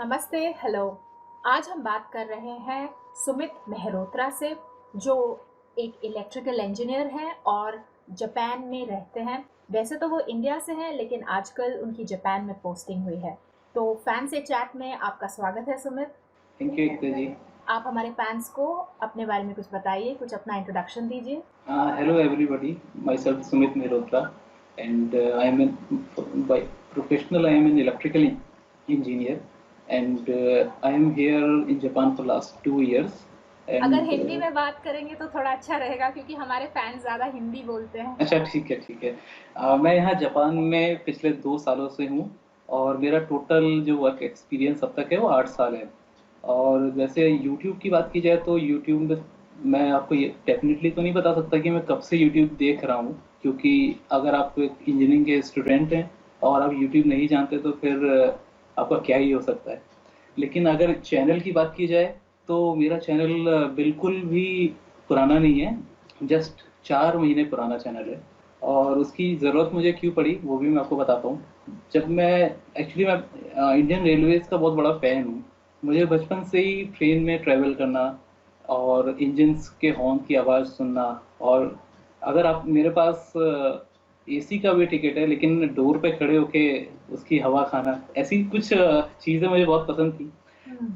नमस्ते, हेलो। आज हम बात कर रहे हैं सुमित मेहरोत्रा से, जो एक इलेक्ट्रिकल इंजीनियर हैं और जापान में रहते हैं। वैसे तो वो इंडिया से हैं, लेकिन आजकल उनकी जापान में पोस्टिंग हुई है। तो फैन से चैट में आपका स्वागत है सुमित। थैंक यू एकता जी। आप हमारे फैंस को अपने बारे में कुछ बताइए, कुछ अपना इंट्रोडक्शन दीजिए। Hello everybody, myself Sumit Mehrotra and I am by professional I am an electrical engineer and I am here in Japan for last 2 years अगर and हिंदी में बात करेंगे तो थोड़ा अच्छा रहेगा, क्योंकि हमारे फैंस ज़्यादा हिंदी बोलते हैं। अच्छा ठीक है ठीक है। मैं यहाँ जापान में पिछले 2 सालों से हूँ और मेरा टोटल जो वर्क एक्सपीरियंस अब तक है वो 8 साल है। और वैसे यूट्यूब की बात की जाए तो यूट्यूब में मैं आपको ये डेफिनेटली तो नहीं बता सकता कि मैं कब से यूट्यूब देख रहा हूँ, क्योंकि अगर आप एक इंजीनियरिंग के स्टूडेंट हैं और आप यूट्यूब नहीं जानते तो फिर आपका क्या ही हो सकता है। लेकिन अगर चैनल की बात की जाए तो मेरा चैनल बिल्कुल भी पुराना नहीं है, जस्ट 4 महीने पुराना चैनल है। और उसकी ज़रूरत मुझे क्यों पड़ी वो भी मैं आपको बताता हूँ। जब मैं एक्चुअली मैं इंडियन रेलवेज़ का बहुत बड़ा फ़ैन हूँ। मुझे बचपन से ही ट्रेन में ट्रैवल करना और इंजन्स के हॉर्न की आवाज़ सुनना, और अगर आप मेरे पास एसी का भी टिकट है लेकिन डोर पे खड़े होके उसकी हवा खाना, ऐसी कुछ चीज़ें मुझे बहुत पसंद थी।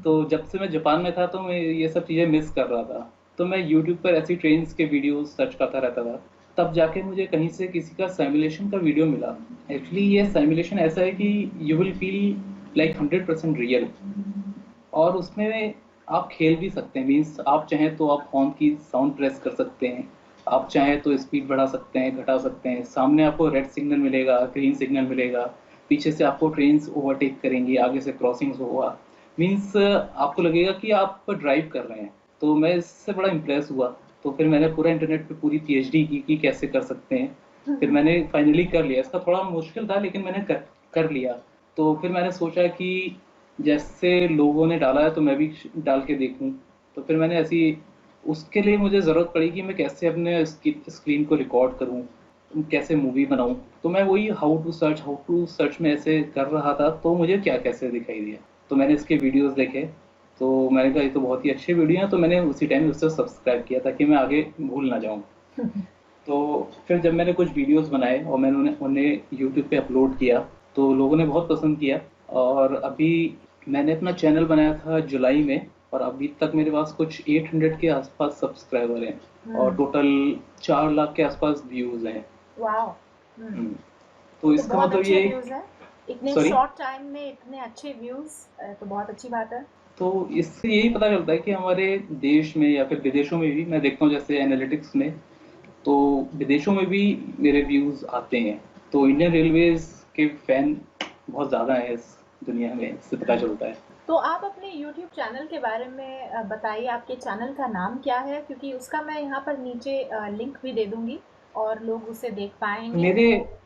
तो जब से मैं जापान में था तो मैं ये सब चीज़ें मिस कर रहा था। तो मैं यूट्यूब पर ऐसी ट्रेन्स के वीडियोस सर्च करता रहता था। तब जाके मुझे कहीं से किसी का सिमुलेशन का वीडियो मिला। एक्चुअली ये सिमुलेशन ऐसा है कि you will feel like 100% real, और उसमें आप खेल भी सकते हैं। मीन्स आप चाहें तो आप हॉर्न की साउंड प्रेस कर सकते हैं, आप चाहें तो स्पीड बढ़ा सकते हैं, घटा सकते हैं। सामने आपको रेड सिग्नल मिलेगा, ग्रीन सिग्नल मिलेगा, पीछे से आपको ट्रेन्स ओवरटेक करेंगी, आगे से क्रॉसिंग्स होगा। मीन्स आपको लगेगा कि आप ड्राइव कर रहे हैं। तो मैं इससे बड़ा इम्प्रेस हुआ। तो फिर मैंने पूरा इंटरनेट पे पूरी पीएचडी की कि कैसे कर सकते हैं। फिर मैंने फाइनली कर लिया। इसका थोड़ा मुश्किल था लेकिन मैंने कर लिया। तो फिर मैंने सोचा कि जैसे लोगों ने डाला है तो मैं भी डाल के देखूं। तो फिर मैंने ऐसी, उसके लिए मुझे ज़रूरत पड़ी कि मैं कैसे अपने स्क्रीन को रिकॉर्ड करूं, कैसे मूवी बनाऊं। तो मैं वही हाउ टू सर्च में ऐसे कर रहा था, तो मुझे क्या कैसे दिखाई दिया। तो मैंने इसके वीडियोस देखे। तो मैंने कहा ये तो बहुत ही अच्छे वीडियो हैं, तो मैंने उसी टाइम उससे सब्सक्राइब किया ताकि मैं आगे भूल ना जाऊं। तो फिर जब मैंने कुछ वीडियोस बनाए और मैंने उन्हें उन्हें यूट्यूब पे अपलोड किया तो लोगों ने बहुत पसंद किया। और अभी मैंने अपना चैनल बनाया था जुलाई में, और अभी तक मेरे पास कुछ 800 के आसपास सब्सक्राइबर हैं और टोटल 4 लाख के आसपास व्यूज़ हैं। वाओ। हम्म, ये तो तो इसका बहुत मतलब अच्छे ये, व्यूज हैं। इतने सॉरी, शॉर्ट टाइम में इतने अच्छे व्यूज, तो बहुत अच्छी बात है। तो इससे यही पता चलता है कि हमारे देश में या फिर विदेशों में भी मैं देखता हूँ, जैसे एनालिटिक्स में, तो विदेशों में भी मेरे व्यूज़ आते हैं। तो इंडियन रेलवेज़ के फैन बहुत ज़्यादा हैं इस दुनिया में, इससे पता चलता है। तो आप अपने YouTube चैनल के बारे में बताइए, आपके चैनल का नाम क्या है? क्योंकि उसका मैं यहाँ पर नीचे लिंक भी दे दूँगी और लोग उसे देख पाएँगे। मेरे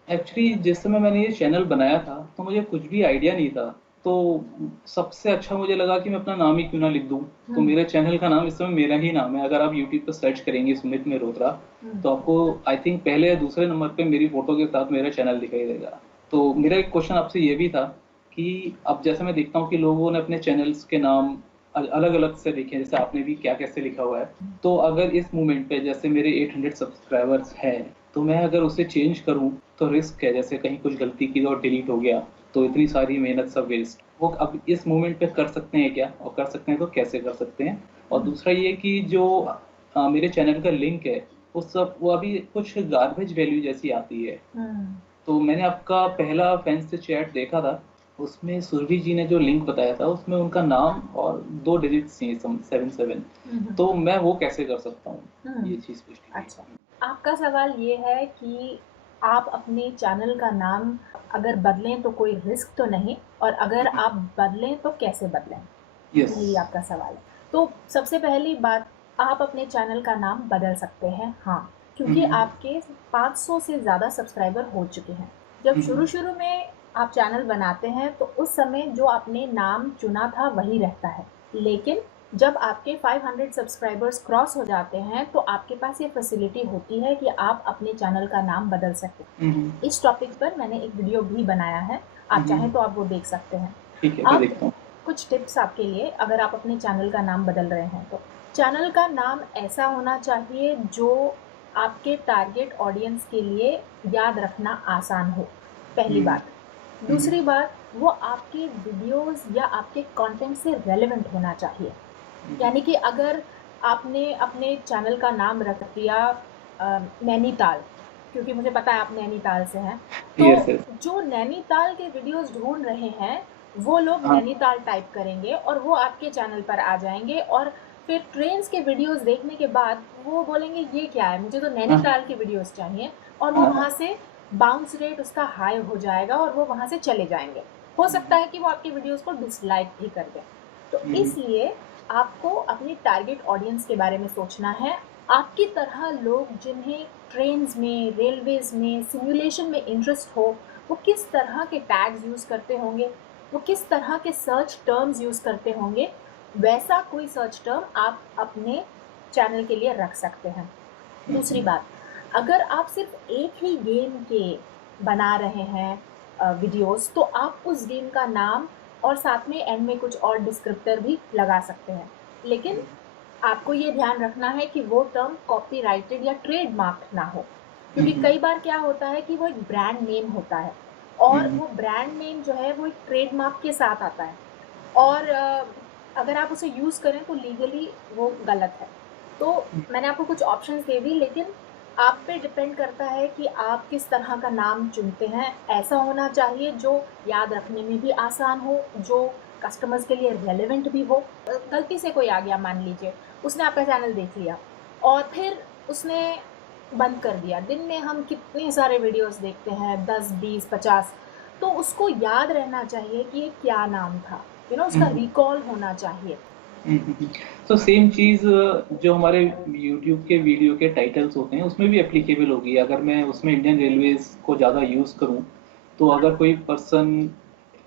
एक्चुअली जिस समय मैंने ये चैनल बनाया था तो मुझे कुछ भी आइडिया नहीं था। तो सबसे अच्छा मुझे लगा कि मैं अपना नाम ही क्यों ना लिख दूं। तो मेरे चैनल का नाम इस समय मेरा ही नाम है। अगर आप यूट्यूब पर सर्च करेंगे सुमित मेहरोत्रा तो आपको आई थिंक पहले या दूसरे नंबर पे मेरी फोटो के साथ मेरा चैनल दिखाई देगा। तो मेरा एक क्वेश्चन आपसे ये भी था कि अब जैसे मैं देखता हूँ कि लोगों ने अपने चैनल्स के नाम अलग अलग से लिखे हैं, जैसे आपने भी क्या कैसे लिखा हुआ है। तो अगर इस मोमेंट पे जैसे मेरे 800 सब्सक्राइबर्स हैं तो मैं अगर उसे चेंज करूं तो रिस्क है, जैसे कहीं कुछ गलती की और डिलीट हो गया तो इतनी सारी मेहनत सब वेस्ट। वो अब इस मोमेंट पे कर सकते हैं क्या, और कर सकते हैं तो कैसे कर सकते हैं। और दूसरा ये कि जो मेरे चैनल का लिंक है वो अभी कुछ गार्बेज वैल्यू जैसी आती है। तो मैंने आपका पहला फैंस से चैट देखा था, उसमें सुरभि जी ने जो लिंक बताया था उसमें उनका नाम और 2 डिजिट्स थी 77। तो मैं वो कैसे कर सकता हूँ, ये चीज़ पूछनी थी। अच्छा, आपका सवाल ये है कि आप अपने चैनल का नाम अगर बदलें तो कोई रिस्क तो नहीं, और अगर आप बदलें तो कैसे बदलें? यस। यही आपका सवाल है। तो सबसे पहली बात, आप अपने चैनल का नाम बदल सकते हैं, हाँ, क्योंकि आपके 500 से ज़्यादा सब्सक्राइबर हो चुके हैं। जब शुरू-शुरू में आप चैनल बनाते हैं तो उस समय जो आपने नाम चुना था वही रहता है। लेकिन जब आपके 500 सब्सक्राइबर्स क्रॉस हो जाते हैं तो आपके पास ये फैसिलिटी होती है कि आप अपने चैनल का नाम बदल सकते हैं। इस टॉपिक पर मैंने एक वीडियो भी बनाया है, आप चाहें तो आप वो देख सकते हैं। ठीक है, मैं अब देखता हूँ। कुछ टिप्स आपके लिए अगर आप अपने चैनल का नाम बदल रहे हैं तो। चैनल का नाम ऐसा होना चाहिए जो आपके टारगेट ऑडियंस के लिए याद रखना आसान हो, पहली हम्म, बात। दूसरी बात, वो आपके वीडियोस या आपके कंटेंट से रेलेवेंट होना चाहिए। यानी कि अगर आपने अपने चैनल का नाम रख दिया नैनीताल, क्योंकि मुझे पता है आप नैनीताल से हैं, तो यस यस। जो नैनीताल के वीडियोस ढूंढ रहे हैं वो लोग हाँ नैनीताल टाइप करेंगे और वो आपके चैनल पर आ जाएंगे, और फिर ट्रेन्स के वीडियोस देखने के बाद वो बोलेंगे ये क्या है, मुझे तो हाँ नैनीताल के वीडियोस चाहिए, और वो हाँ वहाँ से बाउंस रेट उसका हाई हो जाएगा और वो वहाँ से चले जाएंगे। हो सकता है कि वो आपके वीडियोस को डिसलाइक भी कर दें। तो हम्म, इसलिए आपको अपनी टारगेट ऑडियंस के बारे में सोचना है। आपकी तरह लोग जिन्हें ट्रेन्स में, रेलवेज में, सिमुलेशन में इंटरेस्ट हो, वो किस तरह के टैग्स यूज़ करते होंगे, वो किस तरह के सर्च टर्म्स यूज़ करते होंगे, वैसा कोई सर्च टर्म आप अपने चैनल के लिए रख सकते हैं। दूसरी बात, अगर आप सिर्फ एक ही गेम के बना रहे हैं वीडियोस, तो आप उस गेम का नाम और साथ में एंड में कुछ और डिस्क्रिप्टर भी लगा सकते हैं। लेकिन आपको ये ध्यान रखना है कि वो टर्म कॉपीराइटेड या ट्रेडमार्क ना हो, क्योंकि हम्म, कई बार क्या होता है कि वो एक ब्रांड नेम होता है और हम्म, वो ब्रांड नेम जो है वो एक ट्रेडमार्क के साथ आता है, और अगर आप उसे यूज़ करें तो लीगली वो गलत है। तो मैंने आपको कुछ ऑप्शंस दे दी, लेकिन आप पे डिपेंड करता है कि आप किस तरह का नाम चुनते हैं। ऐसा होना चाहिए जो याद रखने में भी आसान हो, जो कस्टमर्स के लिए रेलेवेंट भी हो। गलती से कोई आ गया, मान लीजिए उसने आपका चैनल देख लिया और फिर उसने बंद कर दिया। दिन में हम कितने सारे वीडियोस देखते हैं, 10, 20, 50, तो उसको याद रहना चाहिए कि ये क्या नाम था, उसका हम्म, रिकॉल होना चाहिए। तो सेम चीज़ जो हमारे यूट्यूब के वीडियो के टाइटल्स होते हैं उसमें भी एप्लीकेबल होगी। अगर मैं उसमें इंडियन रेलवेज को ज़्यादा यूज़ करूँ तो अगर कोई पर्सन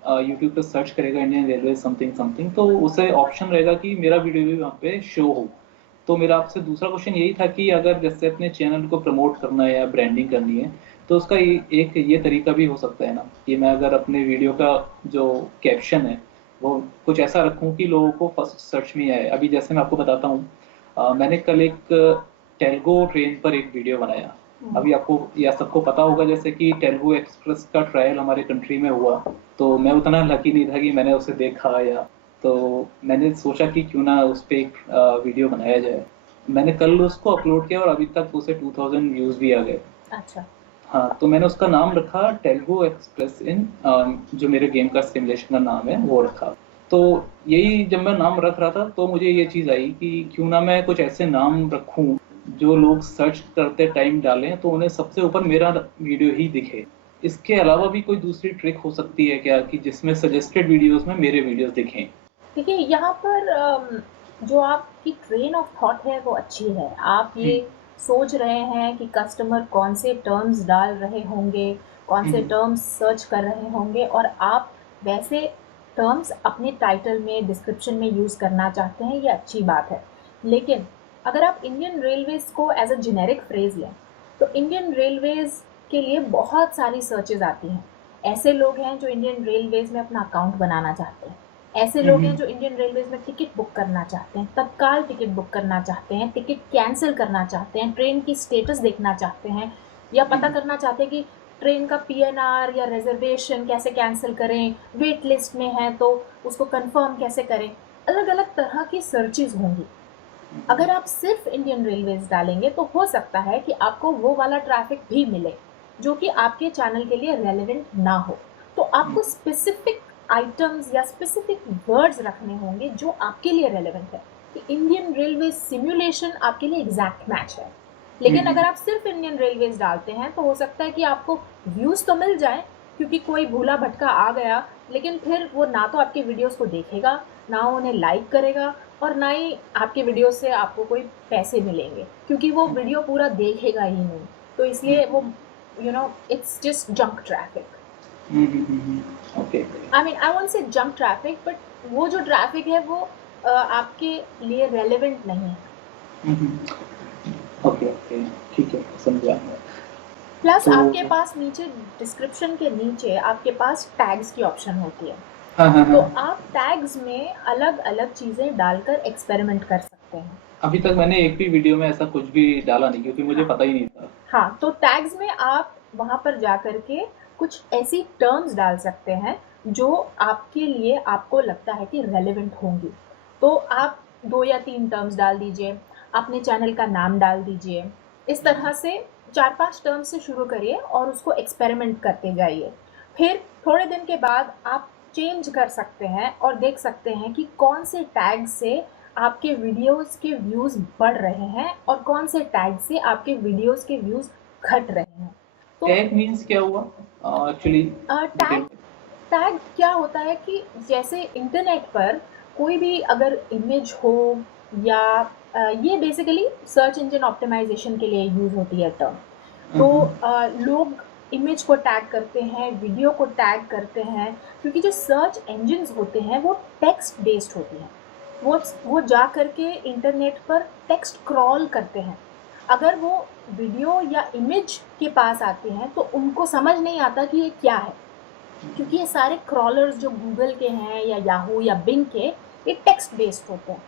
यूट्यूब पे सर्च करेगा इंडियन रेलवे समथिंग समथिंग, तो उसे ऑप्शन रहेगा कि मेरा वीडियो भी वहाँ पे शो हो। तो मेरा आपसे दूसरा क्वेश्चन यही था कि अगर जैसे अपने चैनल को प्रमोट करना है या ब्रांडिंग करनी है, तो उसका एक ये तरीका भी हो सकता है ना कि मैं अगर अपने वीडियो का जो कैप्शन है वो कुछ ऐसा रखूं कि लोगों को फर्स्ट सर्च में आए। अभी जैसे मैं आपको बताता हूँ, मैंने कल एक टेलगो ट्रेन पर एक वीडियो बनाया। हम्म। अभी आपको या सबको पता होगा जैसे कि टेलुगु एक्सप्रेस का ट्रायल हमारे कंट्री में हुआ, तो मैं उतना लकी नहीं था कि मैंने उसे देखा, या तो मैंने सोचा कि क्यों ना उस पर एक वीडियो बनाया जाए। मैंने कल उसको अपलोड किया और अभी तक उसे 2000 व्यूज भी आ गए। अच्छा। हाँ, तो मैंने उसका नाम रखा टेलुगु एक्सप्रेस इन, जो मेरे गेम का सिमुलेशन का नाम है वो रखा। तो यही जब मैं नाम रख रहा था तो मुझे ये चीज़ आई कि क्यों ना मैं कुछ ऐसे नाम रखूं जो लोग सर्च करते टाइम डालें तो उन्हें सबसे ऊपर मेरा वीडियो ही दिखे। इसके अलावा भी कोई दूसरी ट्रिक हो सकती है क्या कि जिसमें सजेस्टेड वीडियोस में मेरे वीडियोस दिखें? देखिए, यहाँ पर जो आपकी ट्रेन ऑफ थॉट है वो अच्छी है। आप ये हम्म, सोच रहे हैं कि कस्टमर कौन से टर्म्स डाल रहे होंगे, कौन से हम्म, टर्म्स सर्च कर रहे होंगे, और आप वैसे टर्म्स अपने टाइटल में, डिस्क्रिप्शन में यूज़ करना चाहते हैं, ये अच्छी बात है। लेकिन अगर आप इंडियन रेलवेज़ को एज़ अ जेनेरिक फ्रेज़ लें, तो इंडियन रेलवेज़ के लिए बहुत सारी सर्चेज़ आती हैं। ऐसे लोग हैं जो इंडियन रेलवेज़ में अपना अकाउंट बनाना चाहते हैं। ऐसे लोग हैं हम्म, जो इंडियन रेलवेज में टिकट बुक करना चाहते हैं, तत्काल टिकट बुक करना चाहते हैं, टिकट कैंसिल करना चाहते हैं, ट्रेन की स्टेटस देखना चाहते हैं, या पता हम्म, करना चाहते हैं कि ट्रेन का पीएनआर या रिजर्वेशन कैसे कैंसिल करें, वेट लिस्ट में है तो उसको कंफर्म कैसे करें। अलग अलग तरह की सर्चेज होंगी। अगर आप सिर्फ इंडियन रेलवेज डालेंगे तो हो सकता है कि आपको वो वाला ट्रैफिक भी मिले जो कि आपके चैनल के लिए रेलेवेंट ना हो। तो आपको स्पेसिफिक आइटम्स या स्पेसिफिक वर्ड्स रखने होंगे जो आपके लिए रेलेवेंट है, कि इंडियन रेलवे सिमुलेशन आपके लिए एग्जैक्ट मैच है। लेकिन हम्म, अगर आप सिर्फ इंडियन रेलवेज डालते हैं तो हो सकता है कि आपको व्यूज तो मिल जाए, क्योंकि कोई भूला भटका आ गया, लेकिन फिर वो ना तो आपके वीडियोस को देखेगा, ना उन्हें लाइक करेगा, और ना ही आपके वीडियो से आपको कोई पैसे मिलेंगे, क्योंकि वो वीडियो पूरा देखेगा ही नहीं। तो इसलिए वो, it's just junk traffic. Okay. I mean, I won't say junk traffic, but वो जो ट्रैफिक है वो आपके लिए रेलेवेंट नहीं है। ओके ओके, ठीक है, समझा मैं। प्लस तो आपके पास नीचे डिस्क्रिप्शन के नीचे आपके पास टैग्स की ऑप्शन होती है। हाँ हाँ तो हाँ। आप टैग्स में अलग अलग चीज़ें डालकर एक्सपेरिमेंट कर सकते हैं। अभी तक मैंने एक भी वीडियो में ऐसा कुछ भी डाला नहीं, क्योंकि मुझे हाँ पता ही नहीं था। हाँ, तो टैग्स में आप वहाँ पर जा कर के कुछ ऐसी टर्म्स डाल सकते हैं जो आपके लिए आपको लगता है कि रेलेवेंट होंगी। तो आप 2 या 3 टर्म्स डाल दीजिए, अपने चैनल का नाम डाल दीजिए। इस तरह से 4-5 टर्म्स से शुरू करिए और उसको एक्सपेरिमेंट करते जाइए। फिर थोड़े दिन के बाद आप चेंज कर सकते हैं और देख सकते हैं कि कौन से टैग से आपके वीडियोस के व्यूज़ बढ़ रहे हैं और कौन से टैग से आपके वीडियोस के व्यूज़ घट रहे हैं। तो टैग मीन्स क्या हुआ एक्चुअली? Tag detail. टैग क्या होता है कि जैसे इंटरनेट पर कोई भी अगर इमेज हो या ये बेसिकली सर्च इंजन ऑप्टिमाइजेशन के लिए यूज़ होती है टर्म। तो लोग इमेज को टैग करते हैं, वीडियो को टैग करते हैं, क्योंकि जो सर्च इंजन्स होते हैं वो टेक्स्ट बेस्ड होती हैं। वो जा करके इंटरनेट पर टेक्स्ट क्रॉल करते हैं। अगर वो वीडियो या इमेज के पास आते हैं तो उनको समझ नहीं आता कि ये क्या है, क्योंकि ये सारे क्रॉलर्स जो गूगल के हैं या याहू या बिंग के, ये टेक्स्ट बेस्ड होते हैं।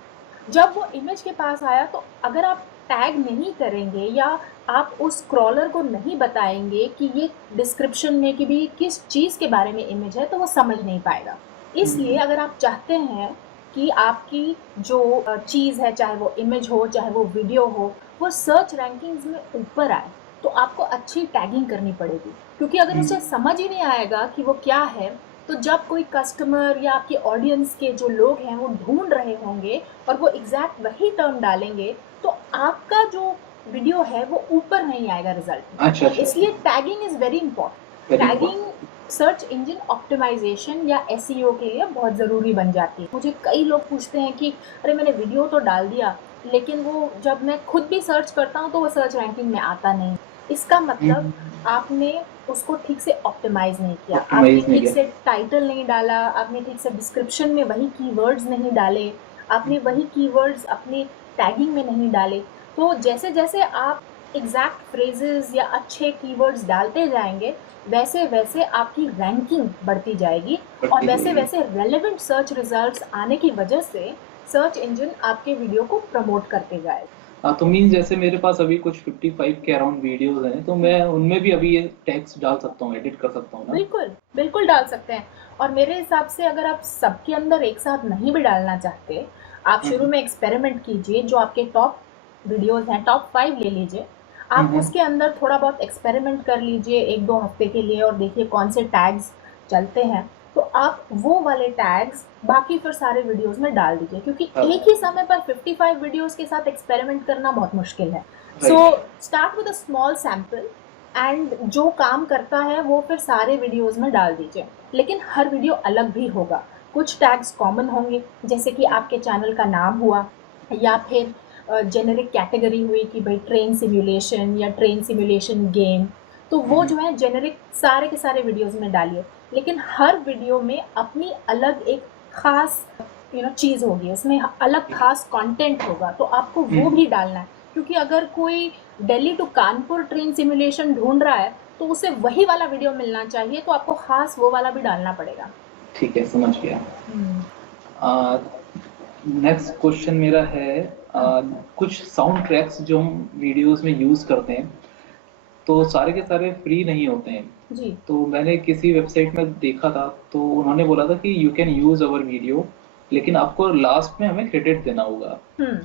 जब वो इमेज के पास आया तो अगर आप टैग नहीं करेंगे या आप उस क्रॉलर को नहीं बताएंगे कि ये डिस्क्रिप्शन में कि भी किस चीज़ के बारे में इमेज है, तो वो समझ नहीं पाएगा। इसलिए अगर आप चाहते हैं कि आपकी जो चीज़ है, चाहे वो इमेज हो चाहे वो वीडियो हो, वो सर्च रैंकिंग्स में ऊपर आए, तो आपको अच्छी टैगिंग करनी पड़ेगी। क्योंकि अगर उसे समझ ही नहीं आएगा कि वो क्या है, तो जब कोई कस्टमर या आपकी ऑडियंस के जो लोग हैं वो ढूंढ रहे होंगे और वो एग्जैक्ट वही टर्म डालेंगे, तो आपका जो वीडियो है वो ऊपर नहीं आएगा रिजल्ट में। अच्छा अच्छा। इसलिए tagging is very important. Very good. Tagging search engine optimization या एसईओ के लिए बहुत ज़रूरी बन जाती है। मुझे कई लोग पूछते हैं कि अरे मैंने वीडियो तो डाल दिया, लेकिन वो जब मैं खुद भी सर्च करता हूँ तो वो सर्च रैंकिंग में आता नहीं। इसका मतलब आपने उसको ठीक से ऑप्टिमाइज नहीं किया, आपने ऑप्टिमाइज नहीं ठीक किया। से टाइटल नहीं डाला, आपने ठीक से डिस्क्रिप्शन में वही कीवर्ड्स नहीं डाले, आपने वही कीवर्ड्स अपनी टैगिंग में नहीं डाले। तो जैसे जैसे आप एग्जैक्ट फ्रेजेस या अच्छे कीवर्ड्स डालते जाएंगे, वैसे वैसे आपकी रैंकिंग बढ़ती जाएगी और बढ़ती वैसे जाएगी। वैसे रेलेवेंट सर्च रिजल्ट्स आने की वजह से सर्च इंजन आपके वीडियो को प्रमोट करते जाएगा। हाँ, तो मीन्स जैसे मेरे पास अभी कुछ 55 के अराउंड वीडियोस हैं, तो मैं उनमें भी अभी ये टैग्स डाल सकता हूँ, एडिट कर सकता हूँ ना? बिल्कुल, बिल्कुल डाल सकते हैं। और मेरे हिसाब से अगर आप सबके अंदर एक साथ नहीं भी डालना चाहते, आप शुरू में एक्सपेरिमेंट कीजिए, जो आपके टॉप वीडियोज़ हैं, टॉप 5 ले लीजिए। आप उसके अंदर थोड़ा बहुत एक्सपेरिमेंट कर लीजिए 1-2 हफ्ते के लिए और देखिए कौन से टैग्स चलते हैं। तो आप वो वाले टैग्स बाकी फिर सारे वीडियोज़ में डाल दीजिए, क्योंकि एक ही समय पर 55 वीडियोज़ के साथ एक्सपेरिमेंट करना बहुत मुश्किल है। So right. Start with a small sample and जो काम करता है वो फिर सारे वीडियोस में डाल दीजिए, लेकिन हर वीडियो अलग भी होगा। कुछ टैग्स कॉमन होंगे, जैसे कि आपके चैनल का नाम हुआ या फिर जेनेरिक कैटेगरी हुई कि भाई ट्रेन सिमुलेशन या ट्रेन सिमुलेशन गेम। तो वो जो है जेनेरिक सारे के सारे वीडियोस में डालिए, लेकिन हर वीडियो में अपनी अलग एक खास चीज़ होगी, उसमें अलग खास कंटेंट होगा, तो आपको वो भी डालना है। क्योंकि अगर कोई Delhi to Kanpur train simulation ढूंढ रहा है तो उसे वही वाला वीडियो मिलना चाहिए, तो आपको खास वो वाला भी डालना पड़ेगा। ठीक है, समझ गया। हम्म। नेक्स्ट क्वेश्चन मेरा है, हाँ कुछ साउंड ट्रैक्स जो हम वीडियोस में यूज़ करते हैं, तो सारे के सारे फ्री नहीं होते हैं। जी। तो मैंने किसी वेबसाइट में देखा था, तो उन्होंने बोला था कि you can use our video, लेकिन आपको लास्ट में हमें क्रेडिट देना होगा। हम्म।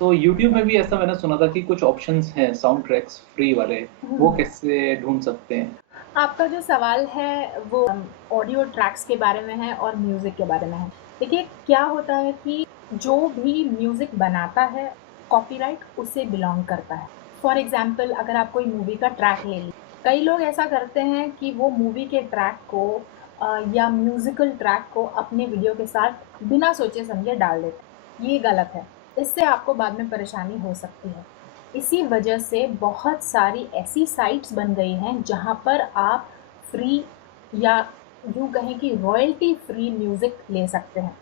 तो यूट्यूब में भी ऐसा मैंने सुना था कि कुछ ऑप्शंस हैं साउंड ट्रैक्स फ्री वाले, वो हम्म। कैसे ढूंढ सकते हैं? आपका जो सवाल है वो ऑडियो ट्रैक्स के बारे में है और म्यूज़िक के बारे में है। देखिए क्या होता है कि जो भी म्यूज़िक बनाता है, कॉपीराइट उसे बिलॉन्ग करता है। फॉर एग्ज़ाम्पल अगर आप कोई मूवी का ट्रैक ले लीजिए, कई लोग ऐसा करते हैं कि वो मूवी के ट्रैक को या म्यूज़िकल ट्रैक को अपने वीडियो के साथ बिना सोचे समझे डाल देते हैं। ये गलत है, इससे आपको बाद में परेशानी हो सकती है। इसी वजह से बहुत सारी ऐसी साइट्स बन गई हैं जहाँ पर आप फ्री या यूँ कहें कि रॉयल्टी फ्री म्यूज़िक ले सकते हैं।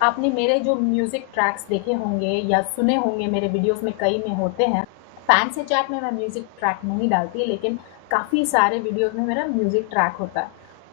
आपने मेरे जो म्यूज़िक ट्रैक्स देखे होंगे या सुने होंगे, मेरे वीडियोस में कई में होते हैं। फैन से चैट में मैं म्यूज़िक ट्रैक नहीं डालती, लेकिन काफ़ी सारे वीडियोस में मेरा म्यूज़िक ट्रैक होता है।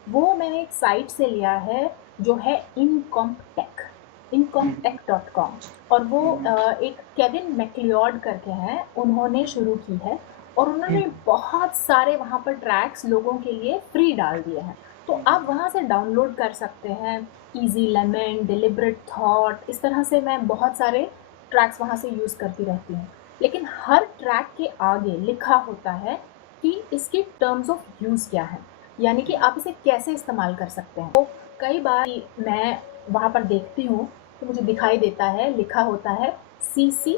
वो मैंने एक साइट से लिया है, जो है incomtech.com, और वो एक केविन मैक्लियोड करके हैं, उन्होंने शुरू की है और उन्होंने बहुत सारे वहाँ पर ट्रैक्स लोगों के लिए फ्री डाल दिए हैं। तो आप वहाँ से डाउनलोड कर सकते हैं। इजी लेमन, डिलिबरेट थॉट, इस तरह से मैं बहुत सारे ट्रैक्स वहाँ से यूज़ करती रहती हूँ। लेकिन हर ट्रैक के आगे लिखा होता है कि इसकी टर्म्स ऑफ यूज़ क्या है, यानी कि आप इसे कैसे इस्तेमाल कर सकते हैं। तो कई बार मैं वहाँ पर देखती हूँ तो मुझे दिखाई देता है, लिखा होता है CC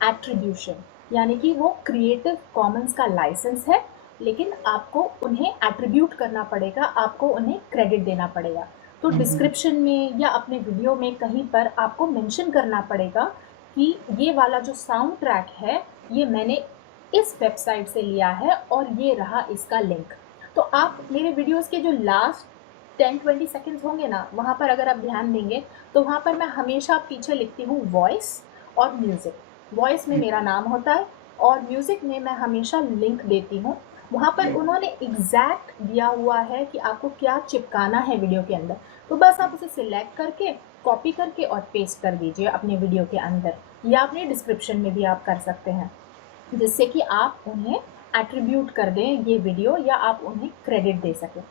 एट्रीब्यूशन, यानी कि वो क्रिएटिव कॉमन्स का लाइसेंस है, लेकिन आपको उन्हें एट्रीब्यूट करना पड़ेगा, आपको उन्हें क्रेडिट देना पड़ेगा। तो डिस्क्रिप्शन में या अपने वीडियो में कहीं पर आपको मेंशन करना पड़ेगा कि ये वाला जो साउंड ट्रैक है, ये मैंने इस वेबसाइट से लिया है और ये रहा इसका लिंक। तो आप मेरे वीडियोस के जो लास्ट 10-20 सेकंड्स होंगे ना, वहाँ पर अगर आप ध्यान देंगे तो वहाँ पर मैं हमेशा पीछे लिखती हूँ वॉइस और म्यूज़िक। वॉइस में मेरा नाम होता है और म्यूज़िक में मैं हमेशा लिंक देती हूँ। वहाँ पर उन्होंने एग्जैक्ट दिया हुआ है कि आपको क्या चिपकाना है वीडियो के अंदर, तो बस आप उसे सिलेक्ट करके कॉपी करके और पेस्ट कर दीजिए अपने वीडियो के अंदर, या अपने डिस्क्रिप्शन में भी आप कर सकते हैं, जिससे कि आप उन्हें एट्रीब्यूट कर दें ये वीडियो, या आप उन्हें क्रेडिट दे सकें।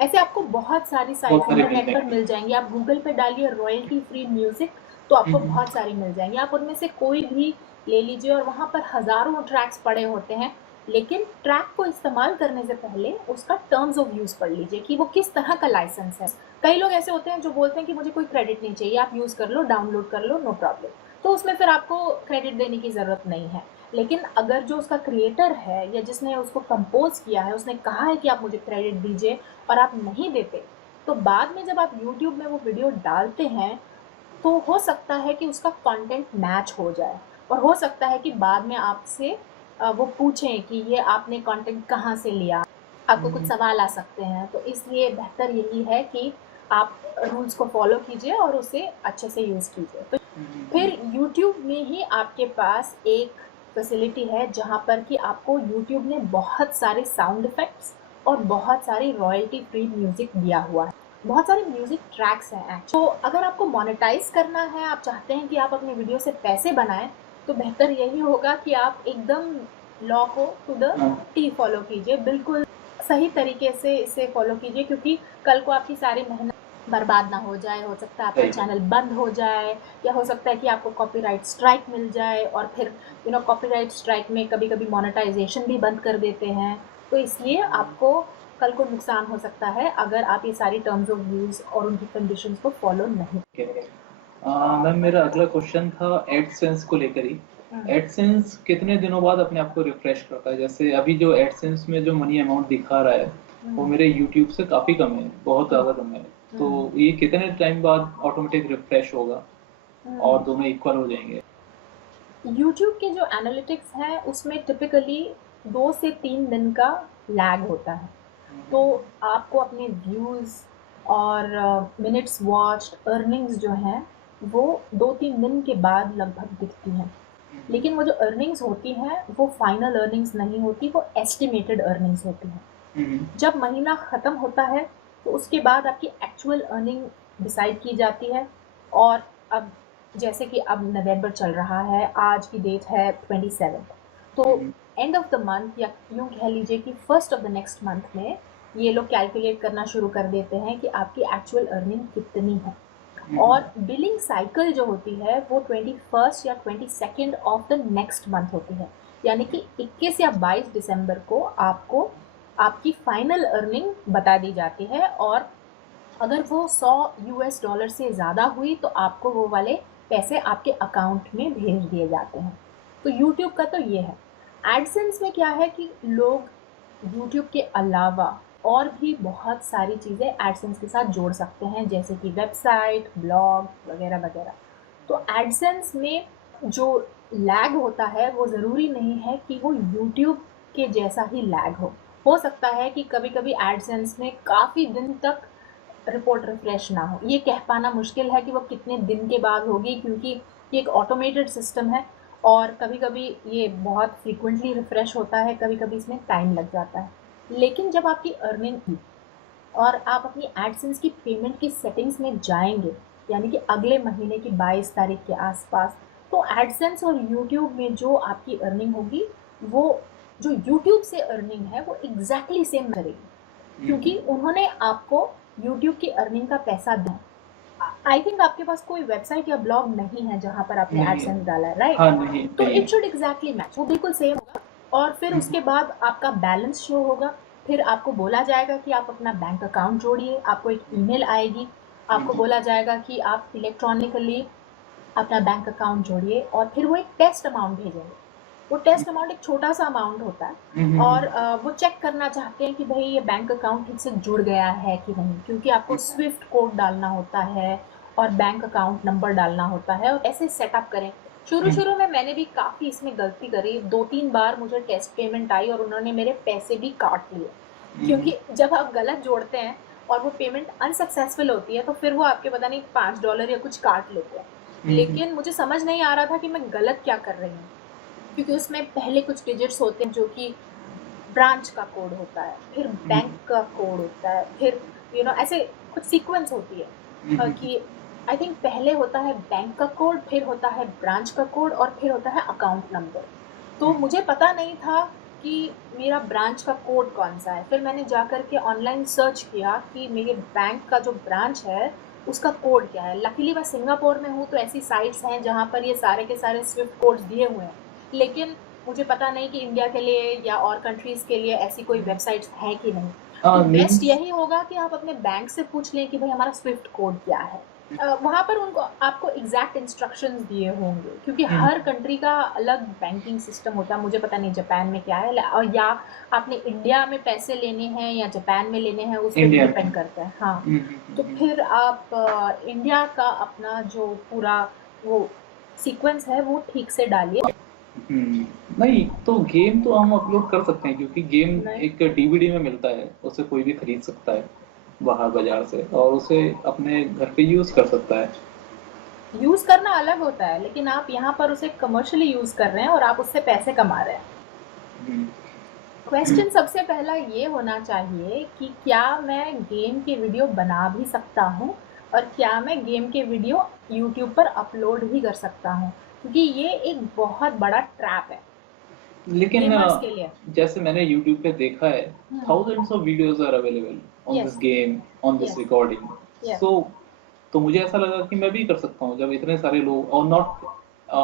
ऐसे आपको बहुत सारी बहुत साइट्स सारे मिल इंटरनेट पर जाएंगे। मिल जाएंगी। आप गूगल पे डालिए रॉयल्टी फ्री म्यूजिक, तो आपको बहुत सारी मिल जाएंगी। आप उनमें से कोई भी ले लीजिए और वहाँ पर हजारों ट्रैक्स पड़े होते हैं, लेकिन ट्रैक को इस्तेमाल करने से पहले उसका टर्म्स ऑफ यूज पढ़ लीजिए कि वो किस तरह का लाइसेंस है। कई लोग ऐसे होते हैं जो बोलते हैं कि मुझे कोई क्रेडिट नहीं चाहिए, आप यूज कर लो, डाउनलोड कर लो, नो प्रॉब्लम। तो उसमें फिर आपको क्रेडिट देने की जरूरत नहीं है। लेकिन अगर जो उसका क्रिएटर है या जिसने उसको कंपोज किया है, उसने कहा है कि आप मुझे क्रेडिट दीजिए और आप नहीं देते, तो बाद में जब आप यूट्यूब में वो वीडियो डालते हैं, तो हो सकता है कि उसका कंटेंट मैच हो जाए, और हो सकता है कि बाद में आपसे वो पूछें कि ये आपने कंटेंट कहाँ से लिया, आपको कुछ सवाल आ सकते हैं। तो इसलिए बेहतर यही है कि आप रूल्स को फॉलो कीजिए और उसे अच्छे से यूज़ कीजिए। तो फिर यूट्यूब में ही आपके पास एक फैसिलिटी है जहाँ पर कि आपको यूट्यूब ने बहुत सारे साउंड इफ़ेक्ट्स और बहुत सारी रॉयल्टी फ्री म्यूज़िक दिया हुआ है। बहुत सारे म्यूज़िक ट्रैक्स हैं तो अगर आपको मोनेटाइज़ करना है, आप चाहते हैं कि आप अपने वीडियो से पैसे बनाएँ, तो बेहतर यही होगा कि आप एकदम लॉ को टू द टी फॉलो कीजिए। बिल्कुल सही तरीके से इसे फॉलो कीजिए, क्योंकि कल को आपकी सारी मेहनत बर्बाद ना हो जाए। हो सकता है आपका सही बात। चैनल बंद हो जाए, या हो सकता है कि आपको कॉपीराइट स्ट्राइक मिल जाए, और फिर कॉपीराइट स्ट्राइक में कभी-कभी मोनेटाइजेशन भी बंद कर देते हैं। तो इसलिए आपको कल को नुकसान हो सकता है अगर आप ये सारी टर्म्स ऑफ यूज़ और उनकी कंडीशंस को फॉलो नहीं। मैम मेरा अगला क्वेश्चन था एडसेंस को लेकर ही। एडसेंस कितने दिनों बाद अपने आप को रिफ्रेश करता है? जैसे अभी जो एडसेंस में जो मनी अमाउंट दिखा रहा है वो मेरे यूट्यूब से काफ़ी कम है, बहुत ज़्यादा कम है। तो ये कितने टाइम बाद ऑटोमेटिक रिफ्रेश होगा और दोनों इक्वल हो जाएंगे? यूट्यूब के जो एनालिटिक्स है उसमें टिपिकली 2 से 3 दिन का लैग होता है। तो आपको अपने व्यूज़ और मिनट्स वॉच्ड, अर्निंग्स जो हैं, वो 2-3 दिन के बाद लगभग दिखती हैं। लेकिन वो जो अर्निंग्स होती हैं वो फाइनल अर्निंग्स नहीं होती, वो एस्टिमेटेड अर्निंग्स होती हैं। जब महीना ख़त्म होता है तो उसके बाद आपकी एक्चुअल अर्निंग डिसाइड की जाती है। और अब जैसे कि अब नवंबर चल रहा है, आज की डेट है 27, तो एंड ऑफ द मंथ, या यूँ कह लीजिए कि first of the next month में ये लोग कैलकुलेट करना शुरू कर देते हैं कि आपकी एक्चुअल अर्निंग कितनी है। और बिलिंग साइकिल जो होती है वो 21 या 22 ऑफ द नेक्स्ट मंथ होती है, यानी कि 21 या 22 दिसंबर को आपको आपकी फाइनल अर्निंग बता दी जाती है। और अगर वो $100 से ज़्यादा हुई तो आपको वो वाले पैसे आपके अकाउंट में भेज दिए जाते हैं। तो यूट्यूब का तो ये है। एडसेंस में क्या है कि लोग यूट्यूब के अलावा और भी बहुत सारी चीज़ें एडसेंस के साथ जोड़ सकते हैं, जैसे कि वेबसाइट, ब्लॉग वगैरह वगैरह। तो एडसेंस में जो लैग होता है वो ज़रूरी नहीं है कि वो यूट्यूब के जैसा ही लैग हो सकता है कि कभी-कभी एडसेंस में काफ़ी दिन तक रिपोर्ट रिफ्रेश ना हो। ये कह पाना मुश्किल है कि वो कितने दिन के बाद होगी, क्योंकि ये एक ऑटोमेटेड सिस्टम है और कभी-कभी ये बहुत फ्रीक्वेंटली रिफ्रेश होता है, कभी-कभी इसमें टाइम लग जाता है। लेकिन जब आपकी अर्निंग और आप अपनी एडसेंस की पेमेंट की सेटिंग्स में जाएंगे, यानी कि अगले महीने की 22 तारीख के आसपास, तो एडसेंस और यूट्यूब में जो आपकी अर्निंग होगी, वो जो यूट्यूब से अर्निंग है वो एग्जैक्टली सेम करेगी, क्योंकि उन्होंने आपको यूट्यूब की अर्निंग का पैसा दिया। आई थिंक आपके पास कोई वेबसाइट या ब्लॉग नहीं है जहाँ पर आपने नहीं। एडसेंस डाला है, राइट? हाँ, नहीं तो नहीं। इट शुड एग्जैक्टली मैच, वो बिल्कुल सेम होगा। और फिर उसके बाद आपका बैलेंस शो होगा। फिर आपको बोला जाएगा कि आप अपना बैंक अकाउंट जोड़िए, आपको एक ईमेल आएगी, आपको बोला जाएगा कि आप इलेक्ट्रॉनिकली अपना बैंक अकाउंट जोड़िए, और फिर वो एक टेस्ट अमाउंट भेजेंगे। वो टेस्ट अमाउंट एक छोटा सा अमाउंट होता है, और वो चेक करना चाहते हैं कि भाई ये बैंक अकाउंट ठीक से जुड़ गया है कि नहीं, क्योंकि आपको स्विफ्ट कोड डालना होता है और बैंक अकाउंट नंबर डालना होता है, और ऐसे सेटअप करें। शुरू शुरू में मैंने भी काफ़ी इसमें गलती करी, 2-3 बार मुझे टेस्ट पेमेंट आई और उन्होंने मेरे पैसे भी काट लिए, क्योंकि जब आप गलत जोड़ते हैं और वो पेमेंट अनसक्सेसफुल होती है, तो फिर वो आपके पता नहीं $5 या कुछ काट लेते हैं। लेकिन मुझे समझ नहीं आ रहा था कि मैं गलत क्या कर रही हूँ, क्योंकि उसमें पहले कुछ डिजिट्स होते हैं जो कि ब्रांच का कोड होता है, फिर बैंक का कोड होता है, फिर ऐसे कुछ सीक्वेंस होती है, कि आई थिंक पहले होता है बैंक का कोड, फिर होता है ब्रांच का कोड, और फिर होता है अकाउंट नंबर। तो मुझे पता नहीं था कि मेरा ब्रांच का कोड कौन सा है। फिर मैंने जा कर के ऑनलाइन सर्च किया कि मेरे बैंक का जो ब्रांच है उसका कोड क्या है। लकीली मैं सिंगापुर में हूँ, तो ऐसी साइट्स हैं जहाँ पर ये सारे के सारे स्विफ्ट कोड्स दिए हुए हैं, लेकिन मुझे पता नहीं कि इंडिया के लिए या और कंट्रीज के लिए ऐसी कोई वेबसाइट्स है कि नहीं। तो बेस्ट मीन्स यही होगा कि आप अपने बैंक से पूछ लें कि भाई हमारा स्विफ्ट कोड क्या है। वहाँ पर उनको आपको एग्जैक्ट इंस्ट्रक्शंस दिए होंगे, क्योंकि हर कंट्री का अलग बैंकिंग सिस्टम होता है। मुझे पता नहीं जापान में क्या है, और या आपने इंडिया में पैसे लेने हैं या जापान में लेने हैं, उस पर भी इंडिया डिपेंड करता है। हाँ, तो फिर आप इंडिया का अपना जो पूरा वो सीक्वेंस है वो ठीक से डालिए। नहीं तो गेम तो हम अपलोड कर सकते हैं, क्योंकि गेम नहीं, एक डीवीडी में मिलता है, उसे कोई भी खरीद सकता है बाहर बाजार से, और उसे अपने घर पे यूज कर सकता है। यूज करना अलग होता है, लेकिन आप यहाँ पर उसे कमर्शियली यूज कर रहे हैं और आप उससे पैसे कमा रहे हैं। हम्म, क्वेश्चन सबसे पहला ये होना चाहिए कि क्या मैं गेम के वीडियो बना भी सकता हूँ, और क्या मैं गेम के वीडियो यूट्यूब पर अपलोड भी कर सकता हूँ, क्योंकि ये एक बहुत बड़ा ट्रैप है लेकिन गेमर्स के लिए। जैसे मैंने यूट्यूब पे देखा है, thousands of videos are available on this yes, game, on this yes, recording. Yes. So तो मुझे ऐसा लगा कि मैं भी कर सकता हूँ, जब इतने सारे लोग, और not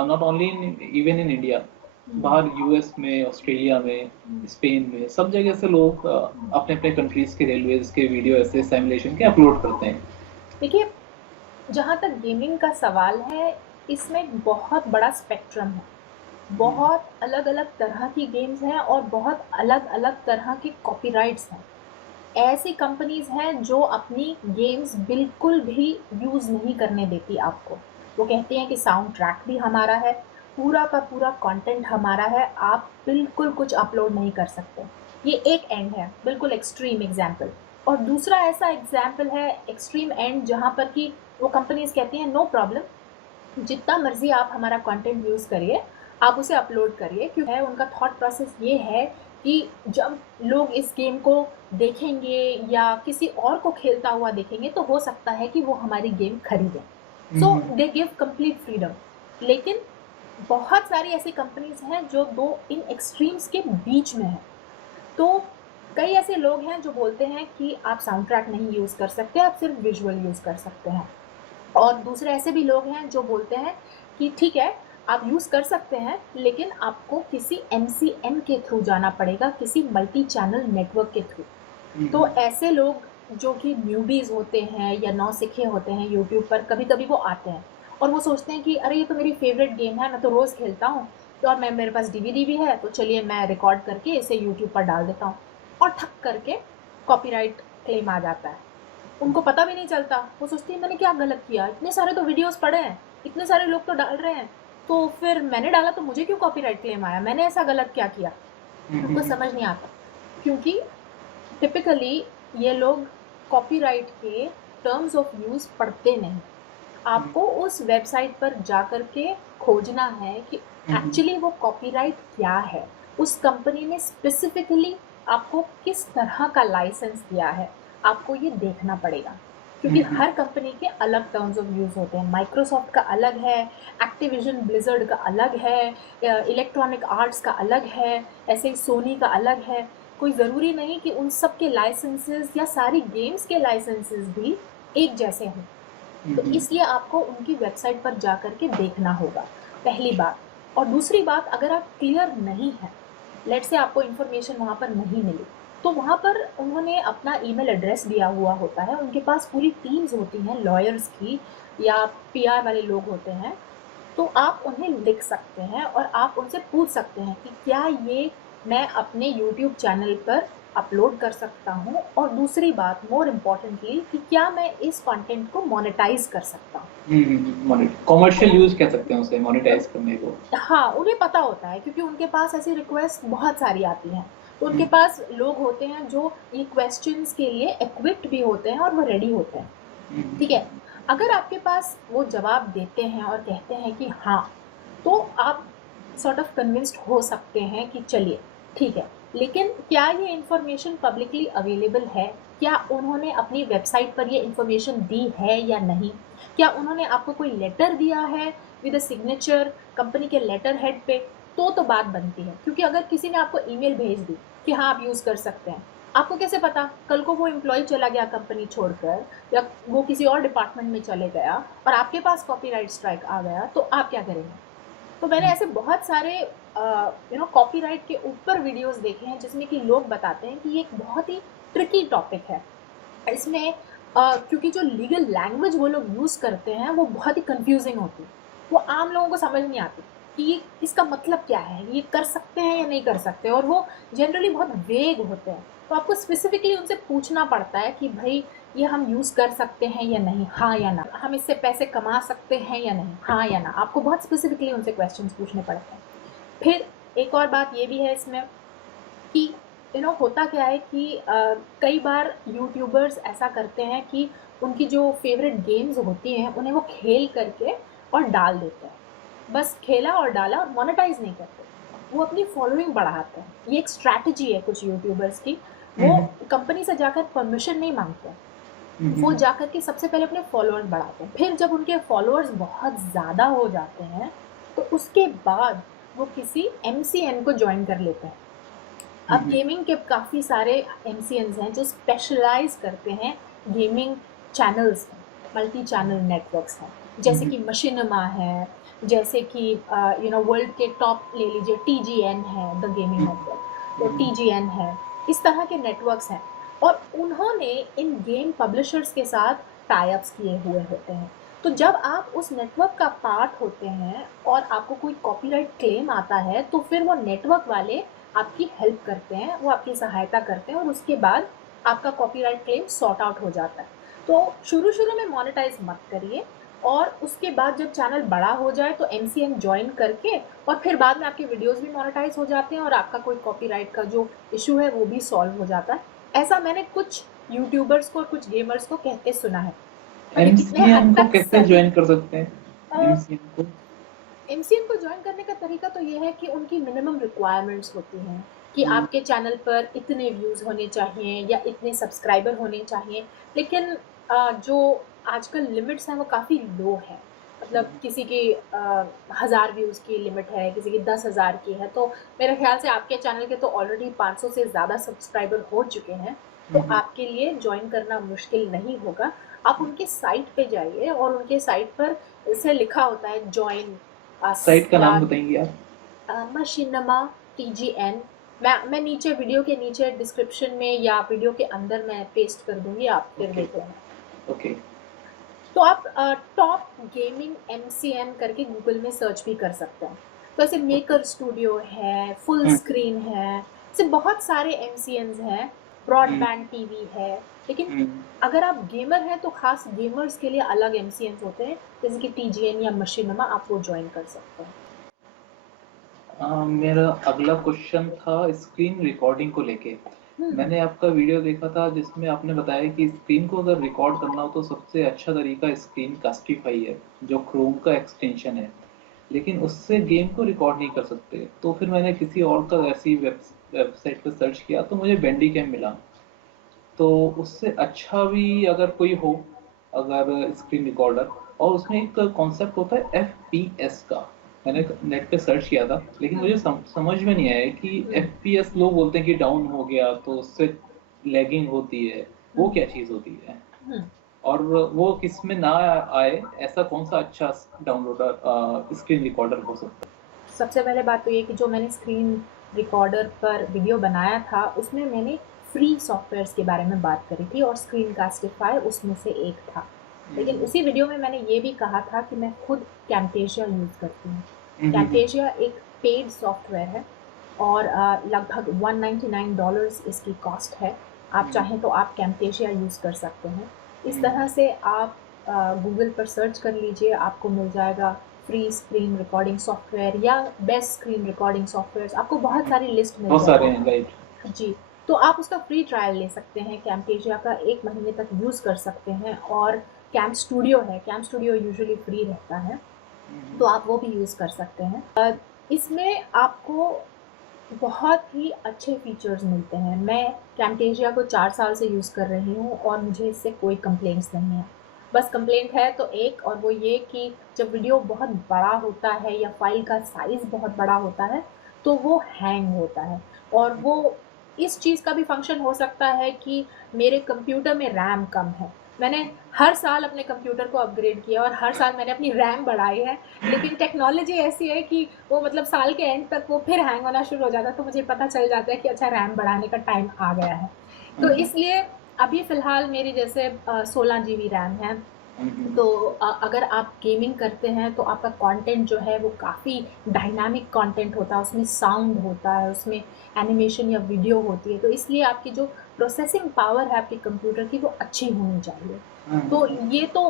not only in, even in India, बाहर यूएस में, ऑस्ट्रेलिया में, स्पेन में, सब जगह से लोग अपने अपने कंट्रीज के रेलवेज के वीडियो ऐसे सिमुलेशन के अपलोड करते हैं। देखिए, जहाँ तक गेमिंग का सवाल है, इसमें एक बहुत बड़ा स्पेक्ट्रम है। बहुत अलग अलग तरह की गेम्स हैं और बहुत अलग अलग तरह के कॉपीराइट्स हैं। ऐसी कंपनीज हैं जो अपनी गेम्स बिल्कुल भी यूज नहीं करने देती आपको। वो कहते हैं कि साउंड ट्रैक भी हमारा है, पूरा का पूरा कंटेंट हमारा है, आप बिल्कुल कुछ अपलोड नहीं कर सकते। ये एक एंड है, बिल्कुल एक्सट्रीम एग्जाम्पल। और दूसरा ऐसा एग्जाम्पल है एक्सट्रीम एंड, जहाँ पर कि वो कंपनीज कहती हैं नो प्रॉब्लम, जितना मर्जी आप हमारा कंटेंट यूज करिए, आप उसे अपलोड करिए। क्यों है, उनका थॉट प्रोसेस ये है कि जब लोग इस गेम को देखेंगे या किसी और को खेलता हुआ देखेंगे, तो हो सकता है कि वो हमारी गेम खरीदें। सो दे गिव कंप्लीट फ्रीडम। लेकिन बहुत सारी ऐसी कंपनीज हैं जो दो इन एक्सट्रीम्स के बीच में है। तो कई ऐसे लोग हैं जो बोलते हैं कि आप साउंड ट्रैक नहीं यूज कर सकते, आप सिर्फ विजुअल यूज कर सकते हैं। और दूसरे ऐसे भी लोग हैं जो बोलते हैं कि ठीक है, आप यूज़ कर सकते हैं, लेकिन आपको किसी एमसीएन के थ्रू जाना पड़ेगा, किसी मल्टी चैनल नेटवर्क के थ्रू। तो ऐसे लोग जो कि न्यूबीज होते हैं या नौसिखे होते हैं यूट्यूब पर, कभी कभी वो आते हैं और वो सोचते हैं कि अरे ये तो मेरी फेवरेट गेम है, मैं तो रोज़ खेलता हूँ, तो और मैं मेरे पास डीवीडी भी है, तो चलिए मैं रिकॉर्ड करके इसे यूट्यूब पर डाल देता हूँ, और ठक करके कॉपीराइट क्लेम आ जाता है। उनको पता भी नहीं चलता, वो सोचती है मैंने क्या गलत किया, इतने सारे तो वीडियोस पड़े हैं, इतने सारे लोग तो डाल रहे हैं, तो फिर मैंने डाला तो मुझे क्यों कॉपीराइट क्लेम आया, मैंने ऐसा गलत क्या किया। उनको समझ नहीं आता, क्योंकि टिपिकली ये लोग कॉपीराइट के टर्म्स ऑफ यूज पढ़ते नहीं। आपको उस वेबसाइट पर जाकर के खोजना है कि एक्चुअली वो कॉपीराइट क्या है, उस कंपनी ने स्पेसिफिकली आपको किस तरह का लाइसेंस दिया है। आपको ये देखना पड़ेगा, क्योंकि हर कंपनी के अलग टर्म्स ऑफ यूज़ होते हैं। माइक्रोसॉफ्ट का अलग है, एक्टिविजन ब्लिज़र्ड का अलग है, इलेक्ट्रॉनिक आर्ट्स का अलग है, ऐसे ही सोनी का अलग है। कोई ज़रूरी नहीं कि उन सब के लाइसेंसेस या सारी गेम्स के लाइसेंसेस भी एक जैसे हों। तो इसलिए आपको उनकी वेबसाइट पर जा कर के देखना होगा, पहली बात। और दूसरी बात, अगर आप क्लियर नहीं हैं, लेट्स से आपको इन्फॉर्मेशन वहाँ पर नहीं मिली, तो वहाँ पर उन्होंने अपना ईमेल एड्रेस दिया हुआ होता है, उनके पास पूरी टीम्स होती हैं लॉयर्स की या पीआर वाले लोग होते हैं, तो आप उन्हें लिख सकते हैं और आप उनसे पूछ सकते हैं कि क्या ये मैं अपने यूट्यूब चैनल पर अपलोड कर सकता हूँ, और दूसरी बात मोर इम्पॉर्टेंटली कि क्या मैं इस कंटेंट को मोनेटाइज कर सकता हूँ। कॉमर्शियल तो यूज कह सकते हैं उसे मोनेटाइज करने को। हाँ, उन्हें पता होता है, क्योंकि उनके पास ऐसी रिक्वेस्ट बहुत सारी आती हैं। तो उनके हम्म, पास लोग होते हैं जो ये क्वेश्चंस के लिए इक्विप्ड भी होते हैं और वो रेडी होते हैं। ठीक है? अगर आपके पास वो जवाब देते हैं और कहते हैं कि हाँ, तो आप सॉर्ट ऑफ कन्विंस्ड हो सकते हैं कि चलिए, ठीक है। लेकिन क्या ये इन्फॉर्मेशन पब्लिकली अवेलेबल है? क्या उन्होंने अपनी वेबसाइट पर ये इन्फॉर्मेशन दी है या नहीं? क्या उन्होंने आपको कोई लेटर दिया है विद अ सिग्नेचर कंपनी के लेटर हेड पे? तो बात बनती है। क्योंकि अगर किसी ने आपको ईमेल भेज दी कि हाँ, आप यूज़ कर सकते हैं, आपको कैसे पता? कल को वो एम्प्लॉयी चला गया कंपनी छोड़कर, या वो किसी और डिपार्टमेंट में चले गया और आपके पास कॉपीराइट स्ट्राइक आ गया, तो आप क्या करेंगे? तो मैंने ऐसे बहुत सारे कॉपीराइट के ऊपर वीडियोस देखे हैं जिसमें कि लोग बताते हैं कि ये एक बहुत ही ट्रिकी टॉपिक है। इसमें क्योंकि जो लीगल लैंग्वेज वो लोग यूज़ करते हैं वो बहुत ही कंफ्यूजिंग होती है। वो आम लोगों को समझ नहीं आती कि ये इसका मतलब क्या है, ये कर सकते हैं या नहीं कर सकते, और वो जनरली बहुत वेग होते हैं। तो आपको स्पेसिफिकली उनसे पूछना पड़ता है कि भाई, ये हम यूज़ कर सकते हैं या नहीं, हाँ या ना? हम इससे पैसे कमा सकते हैं या नहीं, हाँ या ना? आपको बहुत स्पेसिफिकली उनसे क्वेश्चंस पूछने पड़ते हैं। फिर एक और बात ये भी है इसमें कि होता क्या है कि कई बार यूट्यूबर्स ऐसा करते हैं कि उनकी जो फेवरेट गेम्स होती हैं उन्हें वो खेल करके और डाल देते हैं। बस खेला और डाला और मोनेटाइज नहीं करते। वो अपनी फॉलोइंग बढ़ाते हैं। ये एक स्ट्रैटेजी है कुछ यूट्यूबर्स की। वो कंपनी से जाकर परमिशन नहीं मांगते हैं। वो जाकर के सबसे पहले अपने फॉलोअर्स बढ़ाते हैं। फिर जब उनके फॉलोअर्स बहुत ज़्यादा हो जाते हैं, तो उसके बाद वो किसी एमसीएन को ज्वाइन कर लेते हैं। अब गेमिंग के काफ़ी सारे एमसीएन्स हैं जो स्पेशलाइज करते हैं गेमिंग चैनल्स में, मल्टी चैनल नेटवर्क्स हैं, जैसे कि मशीनमा है, जैसे कि वर्ल्ड के टॉप ले लीजिए, टीजीएन है, द गेमिंग नेटवर्क, तो टीजीएन है, इस तरह के नेटवर्क्स हैं। और उन्होंने इन गेम पब्लिशर्स के साथ टाई अप्स किए हुए होते हैं। तो जब आप उस नेटवर्क का पार्ट होते हैं और आपको कोई कॉपीराइट क्लेम आता है, तो फिर वो नेटवर्क वाले आपकी हेल्प करते हैं, वो आपकी सहायता करते हैं, और उसके बाद आपका कॉपीराइट क्लेम सॉर्ट आउट हो जाता है। तो शुरू-शुरू में मोनेटाइज़ मत करिए, और उसके बाद जब चैनल बड़ा हो जाए तो एमसीएन जॉइन करके, और फिर बाद में आपके वीडियोज़ भी मोनेटाइज़ हो जाते हैं और आपका कोई कॉपीराइट का जो इश्यू है वो भी सॉल्व हो जाता है। ऐसा मैंने कुछ यूट्यूबर्स को और कुछ गेमर्स को कहते सुना है। अब ये कितने हद एमसीएन को तक कैसे सही ज्वाइन कर सकते हैं? अ, एमसीएन को एमसीएन को ज्वाइन करने का तरीका तो ये है कि उनकी मिनिमम रिक्वायरमेंट्स होती हैं कि आपके चैनल पर इतने व्यूज़ होने चाहिए या इतने सब्सक्राइबर होने चाहिए। लेकिन जो आजकल लिमिट्स हैं वो काफ़ी लो है। मतलब किसी की 1000 व्यूज़ की लिमिट है, किसी की 10,000 की है। तो मेरे ख्याल से आपके चैनल के तो ऑलरेडी 500 से ज़्यादा सब्सक्राइबर हो चुके हैं, तो आपके लिए ज्वाइन करना मुश्किल नहीं होगा। आप उनके साइट पे जाइए और उनके साइट पर ऐसे लिखा होता है जॉइन अस साइट का या नाम बताएंगे आप? मशीनमा टीजीएन। मैं नीचे वीडियो के नीचे डिस्क्रिप्शन में या वीडियो के अंदर मैं पेस्ट कर दूंगी, आप फिर ओके, देख लेना। ओके। तो आप टॉप गेमिंग एमसीएन करके गूगल में सर्च भी कर सकते हैं। तो ऐसे मेकर स्टूडियो है, फुल स्क्रीन है, ऐसे बहुत सारे एमसीएन्स हैं, ब्रॉडबैंड टीवी है। लेकिन अगर आप गेमर हैं तो खास गेमर्स के लिए अलग एमसीएन्स होते हैं, जैसे कि टीजीएन या मशीनमा, आप वो ज्वाइन कर सकते हैं। मेरा अगला क्वेश्चन था स्क्रीन रिकॉर्डिंग को लेके। हम्म। मैंने आपका वीडियो देखा था जिसमें आपने बताया कि स्क्रीन को अगर रिकॉर्ड करना हो तो सबसे अच्छा तरीका स्क्रीन कास्टिफाई है, जो क्रोम का एक्सटेंशन है। लेकिन उससे गेम को रिकॉर्ड नहीं कर सकते। तो फिर मैंने किसी और का ऐसी वेबसाइट पर सर्च किया तो मुझे बैंडी कैम मिला। तो उससे अच्छा भी अगर कोई हो, अगर स्क्रीन रिकॉर्डर, और उसमें एक कॉन्सेप्ट होता है एफपीएस का। मैंने नेट पे सर्च किया था, लेकिन मुझे समझ में नहीं आया कि एफपीएस, लोग बोलते हैं कि डाउन हो गया तो उससे लैगिंग होती है, वो क्या चीज़ होती है, और वो किस में ना आए, ऐसा कौन सा अच्छा डाउनलोडर स्क्रीन रिकॉर्डर हो सकता सबसे पहले बात तो ये कि जो मैंने स्क्रीन रिकॉर्डर पर वीडियो बनाया था उसमें मैंने फ्री सॉफ्टवेयर्स के बारे में बात करी थी और स्क्रीनकास्टिफाई उसमें से एक था। लेकिन उसी वीडियो में मैंने ये भी कहा था कि मैं खुद कैम्टेशिया यूज़ करती हूँ। कैम्टेशिया एक पेड सॉफ्टवेयर है और लगभग $199 इसकी कॉस्ट है। आप चाहें तो आप कैम्टेशिया यूज़ कर सकते हैं। इस तरह से आप गूगल पर सर्च कर लीजिए, आपको मिल जाएगा फ्री स्क्रीन रिकॉर्डिंग सॉफ्टवेयर या बेस्ट स्क्रीन रिकॉर्डिंग सॉफ्टवेयर, आपको बहुत सारी लिस्ट मिल बहुत सारे हैं, जाएगी। राइट। जी, तो आप उसका फ्री ट्रायल ले सकते हैं, कैम्टेशिया का 1 महीने तक यूज़ कर सकते हैं। और कैम स्टूडियो है, कैम स्टूडियो यूजुअली फ्री रहता है, तो आप वो भी यूज़ कर सकते हैं। इसमें आपको बहुत ही अच्छे फीचर्स मिलते हैं। मैं कैम्टेशिया को 4 साल से यूज़ कर रही हूँ और मुझे इससे कोई कंप्लेंट्स नहीं है। बस कंप्लेंट है तो एक, और वो ये कि जब वीडियो बहुत बड़ा होता है या फाइल का साइज़ बहुत बड़ा होता है, तो वो हैंग होता है। और वो इस चीज़ का भी फंक्शन हो सकता है कि मेरे कंप्यूटर में रैम कम है। मैंने हर साल अपने कंप्यूटर को अपग्रेड किया और हर साल मैंने अपनी रैम बढ़ाई है, लेकिन टेक्नोलॉजी ऐसी है कि वो मतलब साल के एंड तक वो फिर हैंग होना शुरू हो जाता है, तो मुझे पता चल जाता है कि अच्छा रैम बढ़ाने का टाइम आ गया है। तो इसलिए अभी फ़िलहाल मेरी जैसे 16 जीबी रैम है। तो अगर आप गेमिंग करते हैं तो आपका कंटेंट जो है वो काफ़ी डायनामिक कंटेंट होता है, उसमें साउंड होता है, उसमें एनिमेशन या वीडियो होती है, तो इसलिए आपकी जो प्रोसेसिंग पावर है आपके कंप्यूटर की वो अच्छी होनी चाहिए। तो ये तो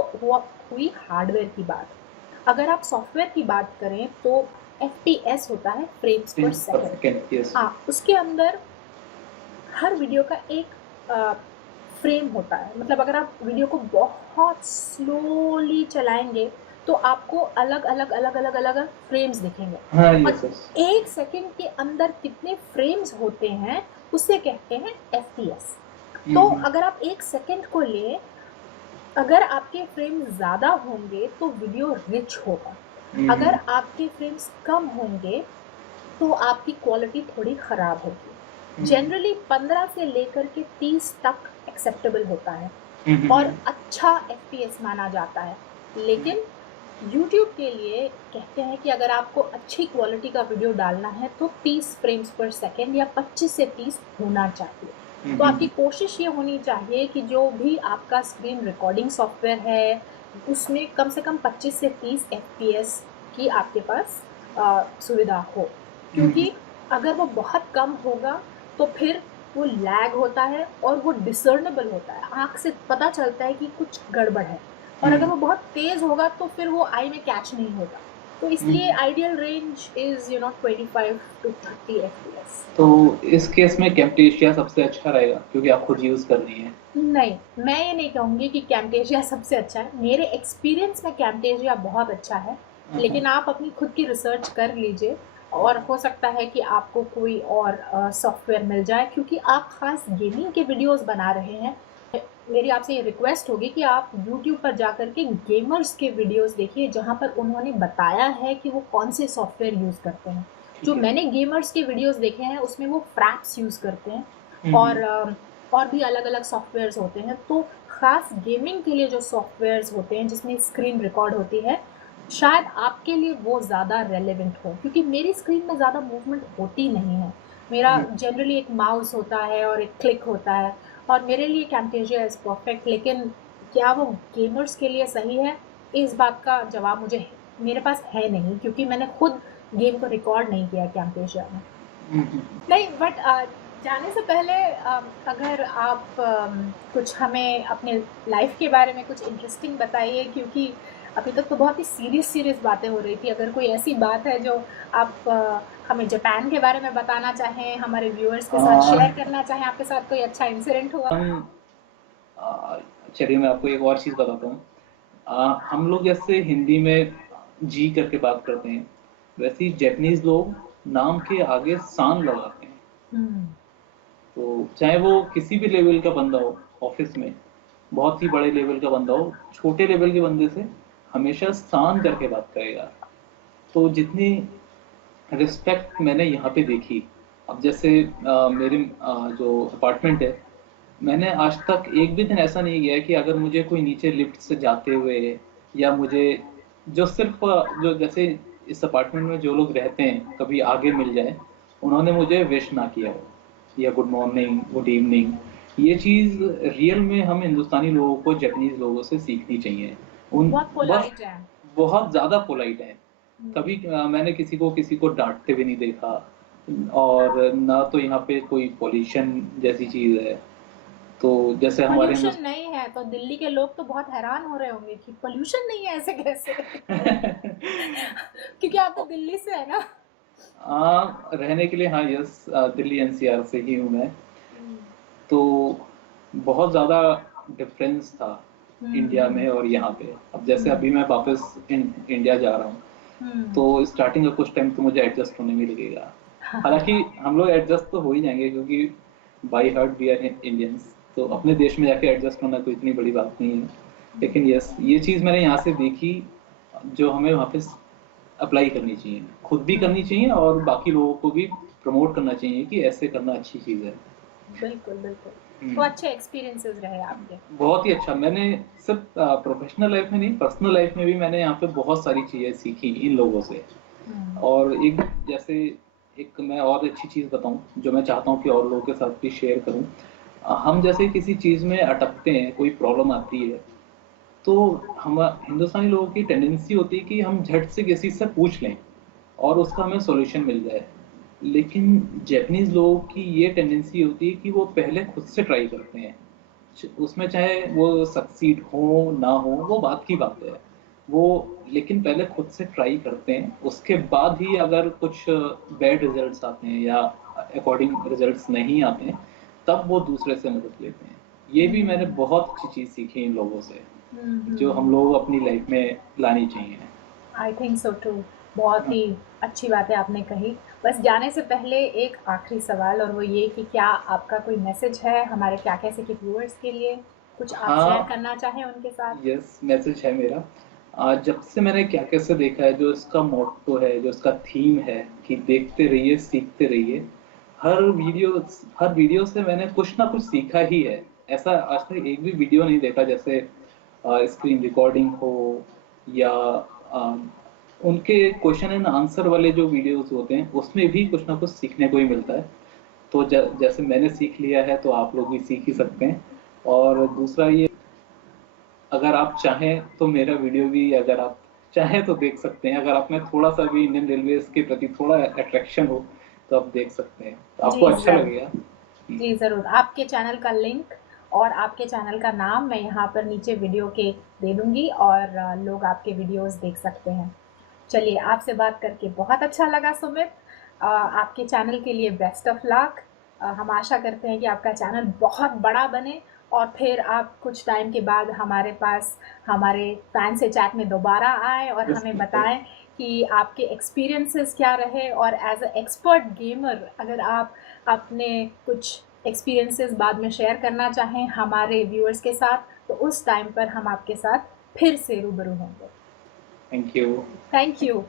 हुई हार्डवेयर की बात। अगर आप सॉफ्टवेयर की बात करें तो एफपीएस होता है, फ्रेम्स पर पर सेकंड। Second, yes. हाँ, उसके अंदर हर वीडियो का एक फ्रेम होता है। मतलब अगर आप वीडियो को बहुत स्लोली चलाएंगे तो आपको अलग अलग अलग अलग अलग अलग फ्रेम्स दिखेंगे। हाँ, और यस यस। 1 सेकंड के अंदर कितने फ्रेम्स होते हैं उसे कहते हैं एफपीएस। तो अगर आप 1 सेकंड को ले, अगर आपके फ्रेम्स ज़्यादा होंगे तो वीडियो रिच होगा। अगर आपके फ्रेम्स कम होंगे तो आपकी क्वालिटी थोड़ी ख़राब होगी। जनरली 15 से लेकर के 30 तक एक्सेप्टेबल होता है और अच्छा एफपीएस माना जाता है। लेकिन यूट्यूब के लिए कहते हैं कि अगर आपको अच्छी क्वालिटी का वीडियो डालना है तो 30 फ्रेम्स पर सेकंड या 25 से 30 होना चाहिए। तो आपकी कोशिश ये होनी चाहिए कि जो भी आपका स्क्रीन रिकॉर्डिंग सॉफ्टवेयर है उसमें कम से कम 25 से 30 एफपीएस की आपके पास सुविधा हो, क्योंकि अगर वो बहुत कम होगा तो फिर वो लैग होता है और वो डिसर्नेबल होता है, आँख से पता चलता है कि कुछ गड़बड़ है। और अगर वो बहुत तेज़ होगा तो फिर वो आई में कैच नहीं होगा। तो इसलिए ideal range is 25 to 30 FPS. तो इस केस में कैम्टेशिया सबसे अच्छा रहेगा, क्योंकि आप खुद यूज कर रही हैं। नहीं, मैं ये नहीं कहूँगी कि कैम्टेशिया सबसे अच्छा है। मेरे एक्सपीरियंस में कैम्टेशिया बहुत अच्छा है, लेकिन आप अपनी खुद की रिसर्च कर लीजिए और हो सकता है कि आपको कोई और सॉफ्टवेयर मिल जाए, क्योंकि आप ख़ास गेमिंग के वीडियोज़ बना रहे हैं। मेरी आपसे ये रिक्वेस्ट होगी कि आप यूट्यूब पर जाकर के गेमर्स के वीडियोज़ देखिए, जहाँ पर उन्होंने बताया है कि वो कौन से सॉफ्टवेयर यूज़ करते हैं। जो ठीक है। मैंने गेमर्स के वीडियोज़ देखे हैं उसमें वो फ्रैप्स यूज़ करते हैं और हम्म। और भी अलग-अलग सॉफ्टवेयर्स होते हैं। तो ख़ास गेमिंग के लिए जो सॉफ्टवेयर्स होते हैं जिसमें स्क्रीन रिकॉर्ड होती है, शायद आपके लिए वो ज़्यादा रेलेवेंट हो, क्योंकि मेरी स्क्रीन में ज़्यादा मूवमेंट होती नहीं है। मेरा जनरली एक माउस होता है और एक क्लिक होता है और मेरे लिए कैम्टेशिया इज़ परफेक्ट। लेकिन क्या वो गेमर्स के लिए सही है? इस बात का जवाब मेरे पास है नहीं, क्योंकि मैंने खुद गेम को रिकॉर्ड नहीं किया कैम्टेशिया में। नहीं, बट जाने से पहले अगर आप कुछ हमें अपने लाइफ के बारे में कुछ इंटरेस्टिंग बताइए, क्योंकि अभी तक तो बहुत ही सीरियस सीरियस बातें हो रही थी। अगर कोई ऐसी बात है जो आप हमें जापान के बारे में बताना चाहें, हमारे व्यूअर्स के साथ आ, शेयर करना चाहें, आपके साथ कोई अच्छा इंसिडेंट हुआ। हम चलिए मैं आपको एक और चीज़ बताता हूँ। हम लोग जैसे हिंदी में जी करके बात करते हैं, वैसे ही जैपनीज लोग नाम के आगे सान लगाते हैं। हम्म। तो चाहे वो किसी भी लेवल का बंदा हो, ऑफिस में बहुत ही बड़े लेवल का बंदा हो, छोटे लेवल के बंदे से हमेशा शान करके बात करेगा। तो जितनी रिस्पेक्ट मैंने यहाँ पे देखी, अब जैसे मेरे जो अपार्टमेंट है, मैंने आज तक एक भी दिन ऐसा नहीं गया कि अगर मुझे कोई नीचे लिफ्ट से जाते हुए, या मुझे जो सिर्फ जो जैसे इस अपार्टमेंट में जो लोग रहते हैं कभी आगे मिल जाए, उन्होंने मुझे विश ना किया हो, या गुड मॉर्निंग, गुड इवनिंग। ये चीज़ रियल में हम हिंदुस्तानी लोगों को जापानीज लोगों से सीखनी चाहिए। उन बहुत बस पोलाइट है। बहुत ज़्यादा पोलाइट है। हम्म, कभी मैंने किसी को डांटते भी नहीं देखा, और ना तो यहाँ पे कोई पॉल्यूशन जैसी चीज़ है। तो जैसे हमारे पोल्यूशन नहीं है तो दिल्ली के लोग तो बहुत हैरान हो रहे होंगे कि पोल्यूशन नहीं है, ऐसे कैसे? क्योंकि आप तो दिल्ली से है ना। रहने के लिए, हाँ, यस, दिल्ली एनसीआर से ही हूँ मैं। हम्म, तो बहुत ज़्यादा डिफरेंस था इंडिया हम्म, में और यहाँ पे। अब जैसे हम्म, अभी मैं वापस इंडिया जा रहा हूँ, हम्म, तो स्टार्टिंग का कुछ टाइम तो मुझे एडजस्ट होने में लगेगा। हालांकि हम लोग एडजस्ट तो हो ही जाएंगे, क्योंकि by heart we are Indians, तो अपने देश में जाके एडजस्ट होना कोई इतनी बड़ी बात नहीं है। लेकिन यस, ये चीज़ मैंने यहाँ से देखी, जो हमें वहाँ पे अप्लाई करनी चाहिए, खुद भी हम्म, करनी चाहिए और बाकी लोगों को भी प्रमोट करना चाहिए कि ऐसे करना अच्छी चीज़ है। बिल्कुल बिल्कुल। तो हम्म, अच्छे एक्सपीरियंसेस रहे आपके। बहुत ही अच्छा। मैंने सिर्फ प्रोफेशनल लाइफ में नहीं, पर्सनल लाइफ में भी मैंने यहाँ पे बहुत सारी चीज़ें सीखी इन लोगों से। हम्म, और एक, जैसे एक मैं और अच्छी चीज़ बताऊं जो मैं चाहता हूँ कि और लोगों के साथ भी शेयर करूं। हम जैसे किसी चीज़ में अटकते हैं, कोई प्रॉब्लम आती है, तो हम हिंदुस्तानी लोगों की टेंडेंसी होती है कि हम झट से किसी से पूछ लें और उसका हमें सॉल्यूशन मिल जाए। लेकिन जापानीज लोगों की ये टेंडेंसी होती है कि वो पहले खुद से ट्राई करते हैं, उसमें चाहे वो सक्सीड हो ना हो, वो बात की बात है। वो लेकिन पहले खुद से ट्राई करते हैं, उसके बाद ही अगर कुछ बैड रिजल्ट्स आते हैं या अकॉर्डिंग रिजल्ट्स नहीं आते हैं, तब वो दूसरे से मदद लेते हैं। ये भी मैंने हम्म, बहुत अच्छी चीज़ सीखी इन लोगों से, जो हम हम्म। लोग अपनी लाइफ में लानी चाहिए। I think so too. बहुत ही अच्छी बातें आपने कही। बस जाने से पहले एक आखिरी सवाल, और वो ये कि क्या आपका कोई मैसेज है हमारे क्या कैसे के व्यूअर्स के लिए? कुछ आप शेयर हाँ, करना चाहें उनके साथ? यस, मैसेज है मेरा। आज जब से मैंने क्या कैसे देखा है, जो इसका मोट्टो है, जो इसका थीम है कि देखते रहिए सीखते रहिए, हर वीडियो से मैंने कुछ ना कुछ सीखा ही है। ऐसा आज तक एक भी वीडियो नहीं देखा जैसे स्क्रीन रिकॉर्डिंग हो, या अ, उनके क्वेश्चन एंड आंसर वाले जो वीडियोस होते हैं उसमें भी कुछ ना कुछ सीखने को ही मिलता है। तो जैसे मैंने सीख लिया है, तो आप लोग भी सीख ही सकते हैं। और दूसरा ये, अगर आप चाहें तो मेरा वीडियो भी, अगर आप चाहें तो देख सकते हैं। अगर आप में थोड़ा सा भी इंडियन रेलवेज के प्रति थोड़ा अट्रैक्शन हो, तो आप देख सकते हैं, तो आपको जी अच्छा ज़रूर। लगेगा। जी ज़रूर। आपके चैनल का लिंक और आपके चैनल का नाम मैं यहाँ पर नीचे वीडियो के दे दूँगी, और लोग आपके वीडियोज़ देख सकते हैं। चलिए, आपसे बात करके बहुत अच्छा लगा सुमित। आपके चैनल के लिए बेस्ट ऑफ लक। हम आशा करते हैं कि आपका चैनल बहुत बड़ा बने, और फिर आप कुछ टाइम के बाद हमारे पास हमारे फैन से चैट में दोबारा आएँ और यस, हमें बिल्कुल। बताएँ कि आपके एक्सपीरियंसेस क्या रहे, और एज़ अ एक्सपर्ट गेमर अगर आप अपने कुछ एक्सपीरियंसेस बाद में शेयर करना चाहें हमारे व्यूअर्स के साथ, तो उस टाइम पर हम आपके साथ फिर से रूबरू होंगे। Thank you. Thank you.